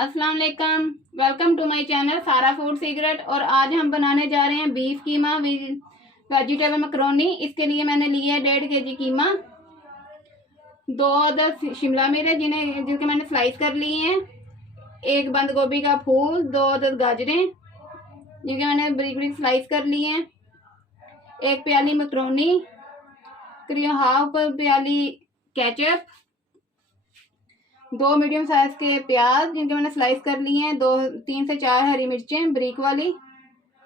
अस्सलाम वालेकुम, welcome to my channel सारा फूड सीक्रेट। और आज हम बनाने जा रहे हैं बीफ कीमा वेजिटेबल मकरोनी। इसके लिए मैंने लिया है 1.5 kg कीमा, 2 अदद शिमला मिर्च जिनके मैंने स्लाइस कर लिए हैं, 1 बंद गोभी का फूल, 2 अदद गाजरें जिनके मैंने बारीक बारीक स्लाइस कर लिए हैं, 1 प्याली मकरोनी, करीब हाफ प्याली केचप, 2 मीडियम साइज के प्याज जिनके मैंने स्लाइस कर लिए हैं, 3 से 4 हरी मिर्चें बारीक वाली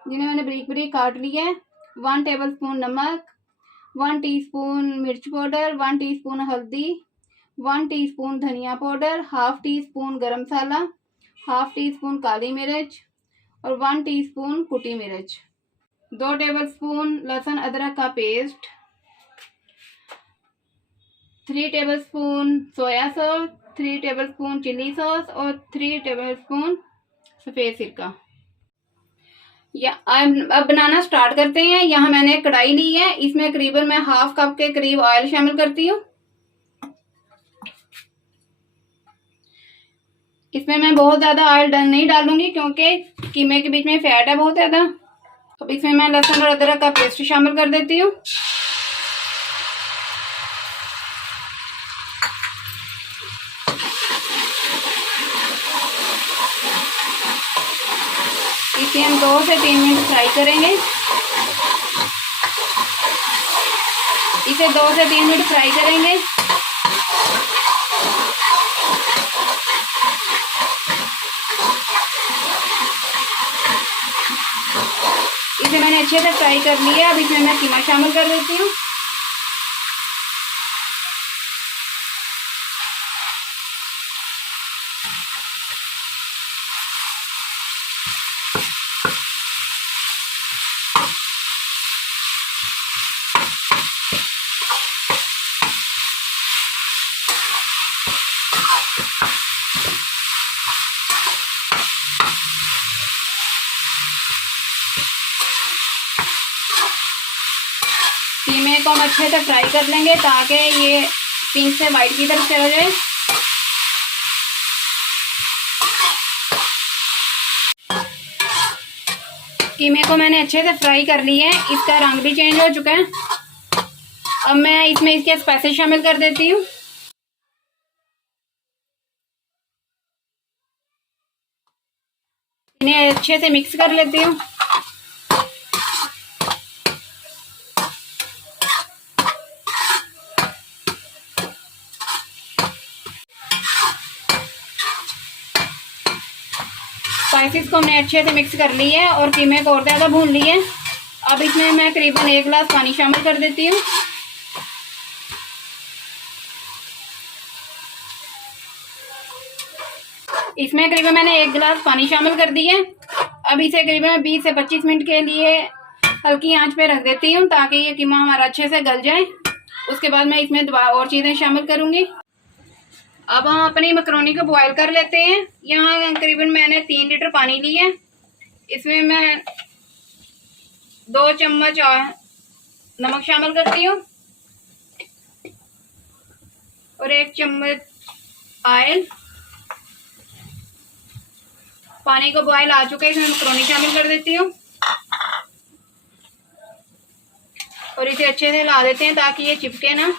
जिन्हें मैंने बारीक बारीक काट लिया है, 1 टेबलस्पून नमक, 1 टीस्पून मिर्च पाउडर, 1 टीस्पून हल्दी, 1 टीस्पून धनिया पाउडर, हाफ टी स्पून गरम मसाला, हाफ टी स्पून काली मिर्च और 1 टीस्पून कुटी मिर्च, 2 टेबलस्पून लहसुन अदरक का paste, 3 tablespoon soya sauce, 3 tablespoon chilli sauce और 3 टेबलस्पून सफ़ेद सिरका। अब बनाना स्टार्ट करते हैं। यहाँ मैंने कढ़ाई ली है, इसमें करीबन मैं हाफ कप के करीब ऑयल शामिल करती हूँ। इसमें मैं बहुत ज़्यादा ऑयल नहीं डालूंगी क्योंकि कीमे के बीच में फैट है बहुत ज़्यादा। अब इसमें मैं लहसुन और अदरक का पेस्ट शामिल कर देती हूँ। इसे हम 2 से 3 मिनट फ्राई करेंगे। इसे 2 से 3 मिनट फ्राई करेंगे। इसे मैंने अच्छे से फ्राई कर लिया। अब इसमें मैं कीमा शामिल कर देती हूँ। कीमे को हम अच्छे से फ्राई कर लेंगे ताकि ये पिंक से वाइट की तरफ चला जाए। कीमे को मैंने अच्छे से फ्राई कर लिया है, इसका रंग भी चेंज हो चुका है। अब मैं इसमें इसके स्पाइसेस शामिल कर देती हूँ। इन्हें अच्छे से मिक्स कर लेती हूँ। स्पाइसेस को हमने अच्छे से मिक्स कर ली है और कीमे को और ज़्यादा भून ली है। अब इसमें मैं करीबन 1 गिलास पानी शामिल कर देती हूँ। इसमें करीबन मैंने 1 गिलास पानी शामिल कर दी है। अब इसे करीबन 20 से 25 मिनट के लिए हल्की आंच पे रख देती हूँ ताकि ये कीमा हमारा अच्छे से गल जाए। उसके बाद मैं इसमें और चीज़ें शामिल करूँगी। अब हम अपनी मकरोनी को बॉईल कर लेते हैं। यहाँ करीबन मैंने 3 लीटर पानी लिया है। इसमें मैं 2 चम्मच नमक शामिल करती हूँ और 1 चम्मच ऑयल। पानी को बॉईल आ चुके, इसमें मकरोनी शामिल कर देती हूँ और इसे अच्छे से हिला देते हैं ताकि ये चिपके ना।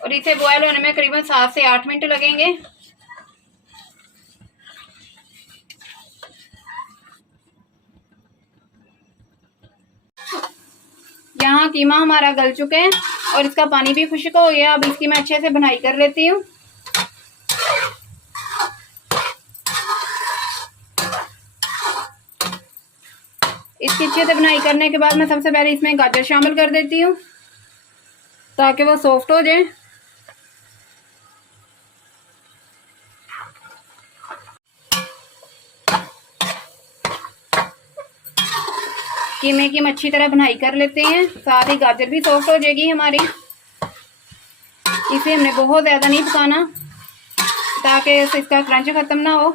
और इसे बॉयल होने में करीबन 7 से 8 मिनट लगेंगे। यहाँ कीमा हमारा गल चुका है और इसका पानी भी खुश्क हो गया। अब इसकी मैं अच्छे से भुनाई कर लेती हूँ। इसकी अच्छे से भुनाई करने के बाद मैं सबसे पहले इसमें गाजर शामिल कर देती हूँ ताकि वो सॉफ्ट हो जाए। कीमे की हम अच्छी तरह भुनाई कर लेते हैं, साथ ही गाजर भी सॉफ्ट हो जाएगी हमारी। इसे हमने बहुत ज़्यादा नहीं पकाना ताकि इसका क्रंच ख़त्म ना हो।